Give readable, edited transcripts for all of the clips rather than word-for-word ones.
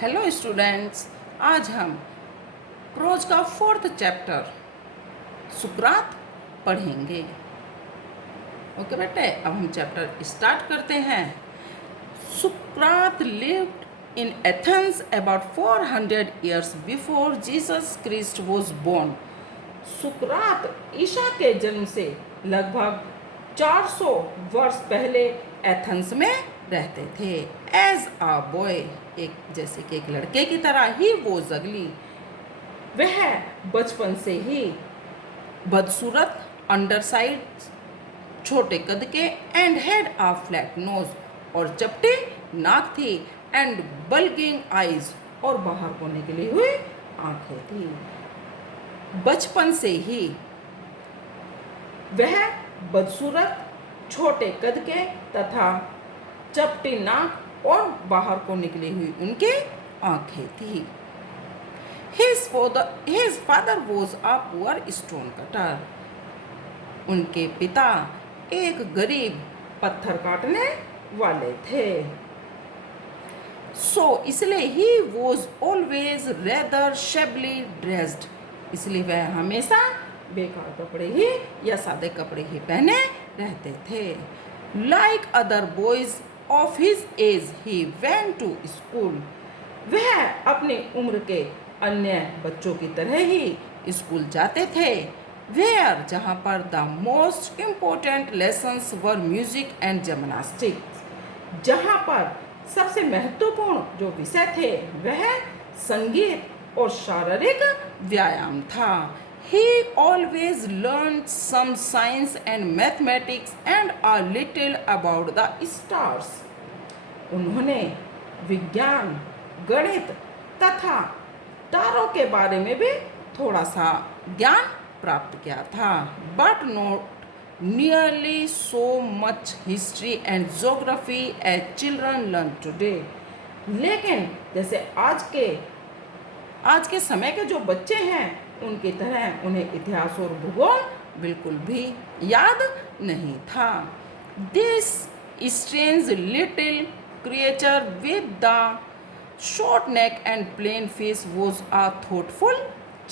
Hello students, आज हम pros का 4th चैप्टर सुकरात पढ़ेंगे। ओके बेटे, अब हम चैप्टर स्टार्ट करते हैं। सुकरात lived in Athens about 400 years before Jesus Christ was born. सुकरात ईसा के जन्म से लगभग 400 वर्ष पहले एथेंस में रहते थे। एज आ बॉय, एक जैसे कि एक लड़के की तरह ही वो जगली। वह बचपन से ही बदसूरत, अंडरसाइज, छोटे कद के and had a flat nose और चपटी नाक थी एंड बल्गिंग आईज और बाहर को निकली हुई आंखें थी। बचपन से ही वह बदसूरत, छोटे कद के तथा चपटी नाक और बाहर को निकली हुई उनकी आंखें थी। His father was a poor stone cutter. उनके पिता एक गरीब पत्थर काटने वाले थे। इसलिए he was always rather shabbily dressed. इसलिए वह हमेशा बेकार कपड़े ही या सादे कपड़े ही पहने रहते थे। Like other boys of his age, he went to school. वह अपनी उम्र के अन्य बच्चों की तरह ही स्कूल जाते थे। Where, जहाँ पर the most important lessons were music and gymnastics. जहाँ पर सबसे महत्वपूर्ण जो विषय थे वह संगीत और शारीरिक व्यायाम था। He always learned some science and mathematics and a little about the stars. उन्होंने विज्ञान, गणित तथा तारों के बारे में भी थोड़ा सा ज्ञान प्राप्त किया था। But not nearly so much history and geography as children learn today. लेकिन जैसे आज के समय के जो बच्चे हैं उनकी तरह उन्हें इतिहास और भूगोल बिल्कुल भी याद नहीं था। This strange little creature with the short neck and plain face was a thoughtful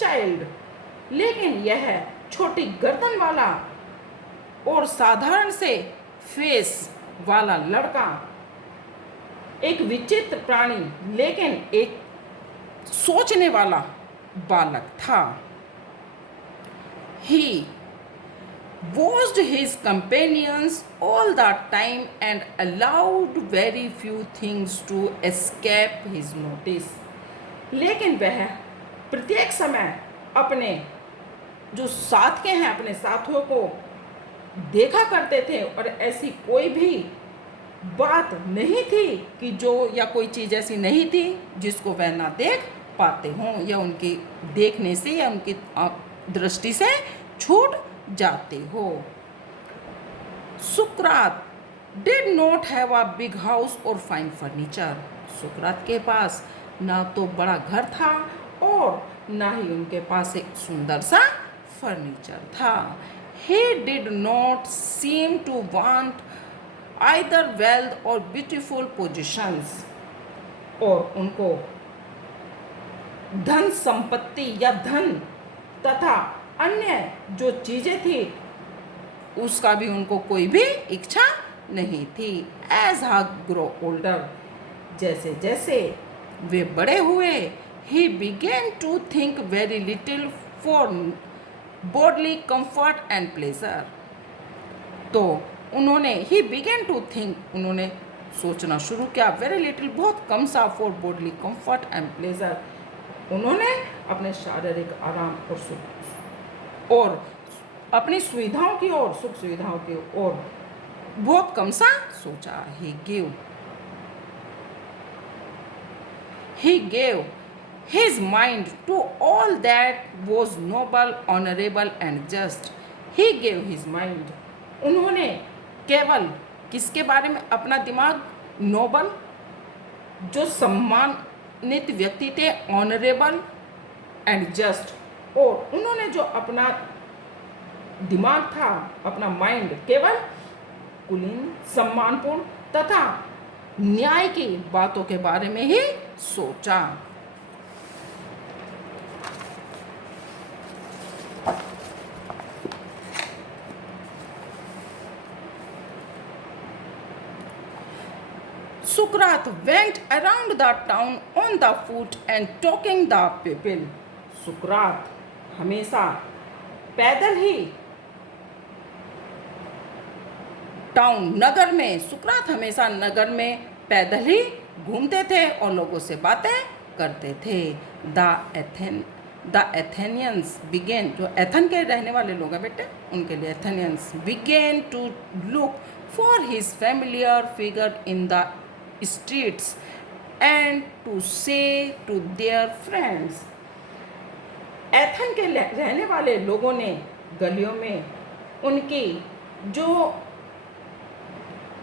child. लेकिन यह छोटी गर्दन वाला और साधारण से फेस वाला लड़का एक विचित्र प्राणी लेकिन एक सोचने वाला बालक था। He watched his companions all the time and allowed very few things to escape his notice. लेकिन वह प्रत्येक समय अपने जो साथ के हैं अपने साथियों को देखा करते थे और ऐसी कोई भी बात नहीं थी कि जो या कोई चीज़ ऐसी नहीं थी जिसको वह ना देख पाते हों या उनकी देखने से या उनकी दृष्टि से छूट जाते हो। सुकरात did not have a big house और फाइन फर्नीचर। सुकरात के पास ना तो बड़ा घर था और ना ही उनके पास एक सुंदर सा फर्नीचर था। He did not seem to want either wealth or beautiful positions. और उनको धन संपत्ति या धन तथा अन्य जो चीजें थी उसका भी उनको कोई भी इच्छा नहीं थी। As he grew older, जैसे जैसे वे बड़े हुए, he began to think very little for bodily comfort and pleasure. तो उन्होंने he began to think, उन्होंने सोचना शुरू किया very little, बहुत कम सा for bodily comfort and pleasure. उन्होंने अपने शारीरिक आराम और सुख और अपनी सुविधाओं की ओर, सुख सुविधाओं की ओर बहुत कम सा सोचा। He gave his mind to all that was noble, honorable and just. He gave his mind. उन्होंने केवल किसके बारे में अपना दिमाग, नोबल जो सम्मानित व्यक्ति थे, ऑनरेबल एंड जस्ट, और उन्होंने जो अपना दिमाग था, अपना माइंड केवल कुलीन, सम्मानपूर्ण तथा न्याय की बातों के बारे में ही सोचा। Socrates went around the town on the foot and talking the people. सुकरात हमेशा पैदल ही नगर में, सुकरात हमेशा नगर में पैदल ही घूमते थे और लोगों से बातें करते थे। द एथेनियंस बिगेन, जो एथन के रहने वाले लोग हैं बेटे, उनके लिए Athenians began to look for his familiar figure in the streets and to say to their friends. Athens के रहने वाले लोगों ने गलियों में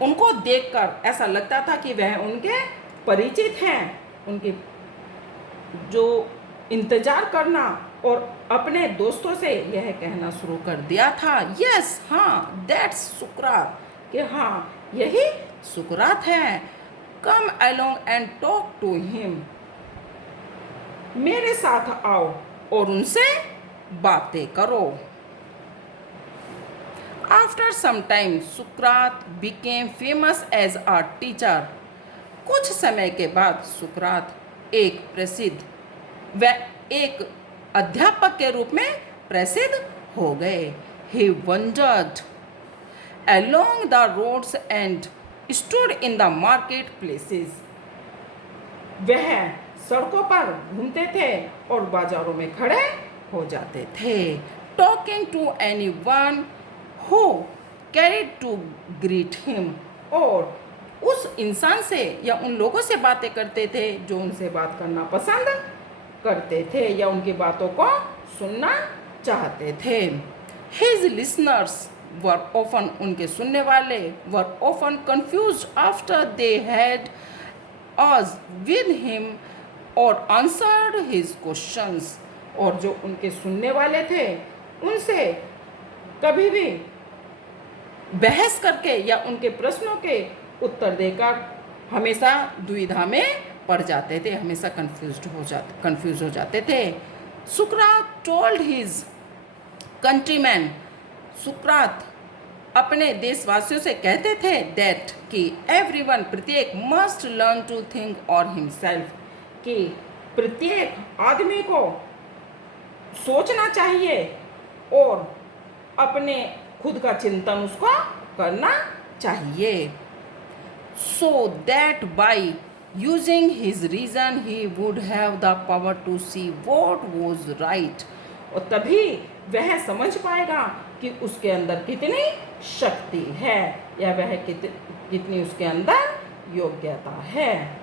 उनको देखकर ऐसा लगता था कि वह उनके परिचित हैं, उनके जो इंतजार करना और अपने दोस्तों से यह कहना शुरू कर दिया था, यस, हाँ, दैट्स सुकरात, कि हाँ यही सुकरात है। Come along and talk to him. मेरे साथ आओ और उनसे बातें करो। After some time, Sukrat became famous as a teacher. कुछ समय के बाद सुकरात एक अध्यापक के रूप में प्रसिद्ध हो गए। He wandered along the roads and stood in the market places. वह सड़कों पर घूमते थे और बाजारों में खड़े हो जाते थे। Talking to anyone who cared to greet him. और उस इंसान से या उन लोगों से बातें करते थे जो उनसे बात करना पसंद करते थे या उनकी बातों को सुनना चाहते थे। His listeners were often, उनके सुनने वाले were often confused after they had asked with him or answered his questions. और जो उनके सुनने वाले थे उनसे कभी भी बहस करके या उनके प्रश्नों के उत्तर देकर हमेशा दुविधा में पड़ जाते थे, हमेशा कंफ्यूज हो जाते थे। सुकरात टोल्ड हिज कंट्रीमैन, सुकरात अपने देशवासियों से कहते थे दैट कि एवरीवन, प्रत्येक, मस्ट लर्न टू थिंक और हिमसेल्फ, कि प्रत्येक आदमी को सोचना चाहिए और अपने खुद का चिंतन उसको करना चाहिए। So that by using his reason he would have the power to see what was right, और तभी वह समझ पाएगा कि उसके अंदर कितनी शक्ति है या वह कितनी उसके अंदर योग्यता है।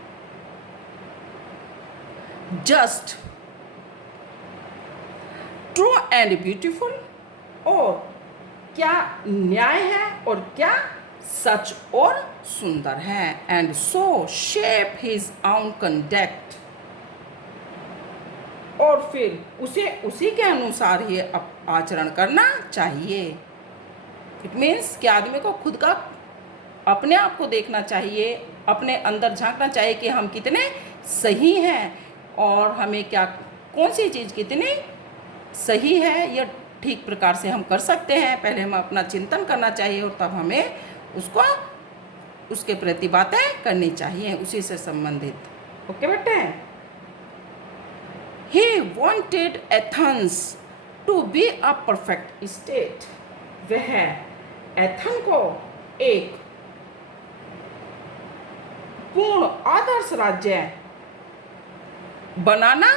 जस्ट, ट्रू एंड ब्यूटीफुल, और क्या न्याय है और क्या सच और सुंदर है। And so shape his own conduct, और फिर उसे उसी के अनुसार ही आचरण करना चाहिए। इट मीन्स कि आदमी को खुद का अपने आप को देखना चाहिए, अपने अंदर झांकना चाहिए कि हम कितने सही हैं और हमें क्या, कौन सी चीज़ कितनी सही है या ठीक प्रकार से हम कर सकते हैं। पहले हम अपना चिंतन करना चाहिए और तब हमें उसके प्रति बातें करनी चाहिए, उसी से संबंधित। ओके बेटे। He wanted Athens to be a perfect state. वह एथन को एक पूर्ण आदर्श राज्य बनाना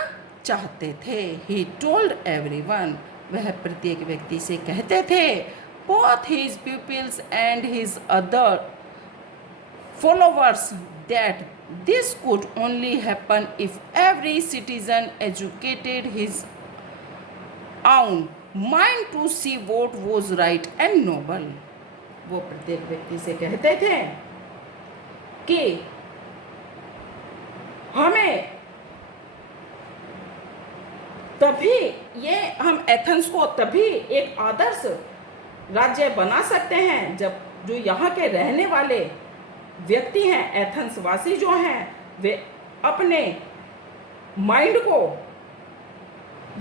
चाहते थे। He told everyone, वह प्रत्येक व्यक्ति से कहते थे, both his pupils and his other followers, that this could only happen if every citizen educated his own mind to see what was right and noble. वो प्रत्येक व्यक्ति से कहते थे कि हमें तभी हम एथेंस को तभी एक आदर्श राज्य बना सकते हैं जब जो यहाँ के रहने वाले व्यक्ति हैं, एथेंस वासी जो हैं, वे अपने माइंड को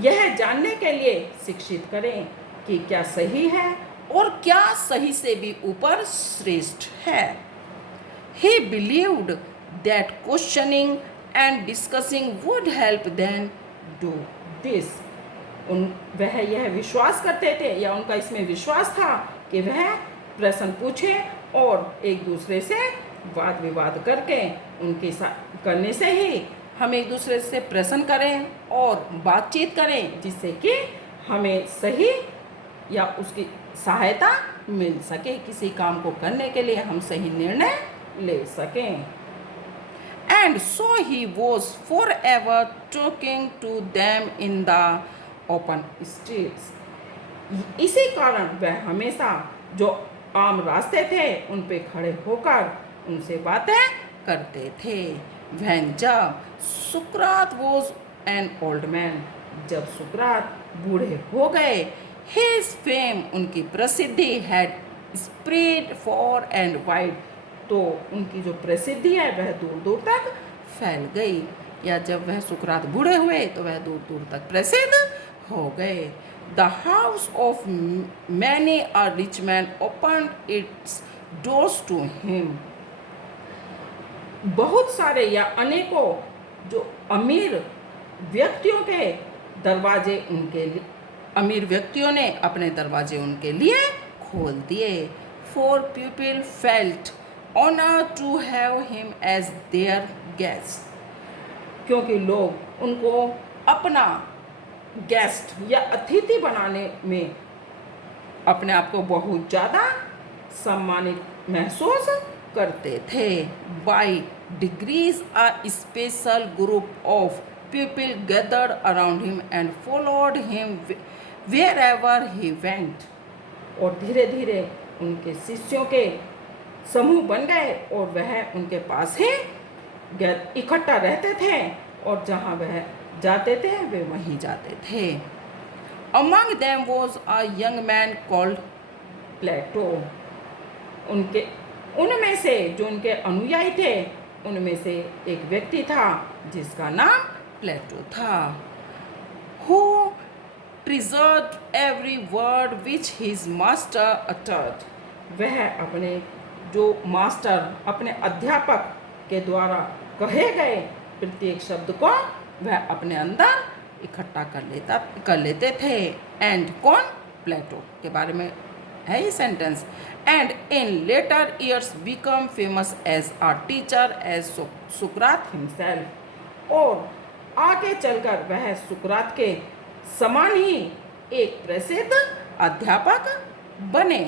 यह जानने के लिए शिक्षित करें कि क्या सही है और क्या सही से भी ऊपर श्रेष्ठ है। He believed that questioning and discussing would help them do this. वह यह विश्वास करते थे या उनका इसमें विश्वास था कि वह प्रश्न पूछे और एक दूसरे से वाद विवाद करके करने से ही हम एक दूसरे से प्रश्न करें और बातचीत करें, जिससे कि हमें सही या उसकी सहायता मिल सके, किसी काम को करने के लिए हम सही निर्णय ले सकें। And so he was forever talking to them in the open streets. इसी कारण वह हमेशा जो आम रास्ते थे उन पे खड़े होकर उनसे बातें करते थे। When जब सुकरात was an old man, जब सुकरात बूढ़े हो गए, his fame उनकी प्रसिद्धि had spread far and wide, तो उनकी जो प्रसिद्धि है वह दूर दूर तक फैल गई, या जब वह सुकरात बूढ़े हुए तो वह दूर दूर तक प्रसिद्ध हो गए। The house of many a rich man opened its doors to him. बहुत सारे या अनेकों जो अमीर व्यक्तियों के दरवाजे अमीर व्यक्तियों ने अपने दरवाजे उनके लिए खोल दिए। For people felt honored to have him as their guest. क्योंकि लोग उनको अपना गेस्ट या अतिथि बनाने में अपने आप को बहुत ज़्यादा सम्मानित महसूस करते थे। By degrees a special group of people gathered around him and followed him wherever he went. और धीरे धीरे उनके शिष्यों के समूह बन गए और वह उनके पास ही इकट्ठा रहते थे और जहाँ वह जाते थे वे वहीं जाते थे। Among them was a young man called Plato. उनमें से जो उनके अनुयायी थे उनमें से एक व्यक्ति था जिसका नाम प्लेटो था। Who treasured every word which his master uttered. वह अपने जो मास्टर अपने अध्यापक के द्वारा कहे गए प्रत्येक शब्द को वह अपने अंदर इकट्ठा कर लेते थे। एंड कौन? प्लेटो के बारे में है ये sentence. And in later years become famous as a teacher as सुकरात हिमसेल्फ। और आगे चलकर वह सुकरात के समान ही एक प्रसिद्ध अध्यापक बने।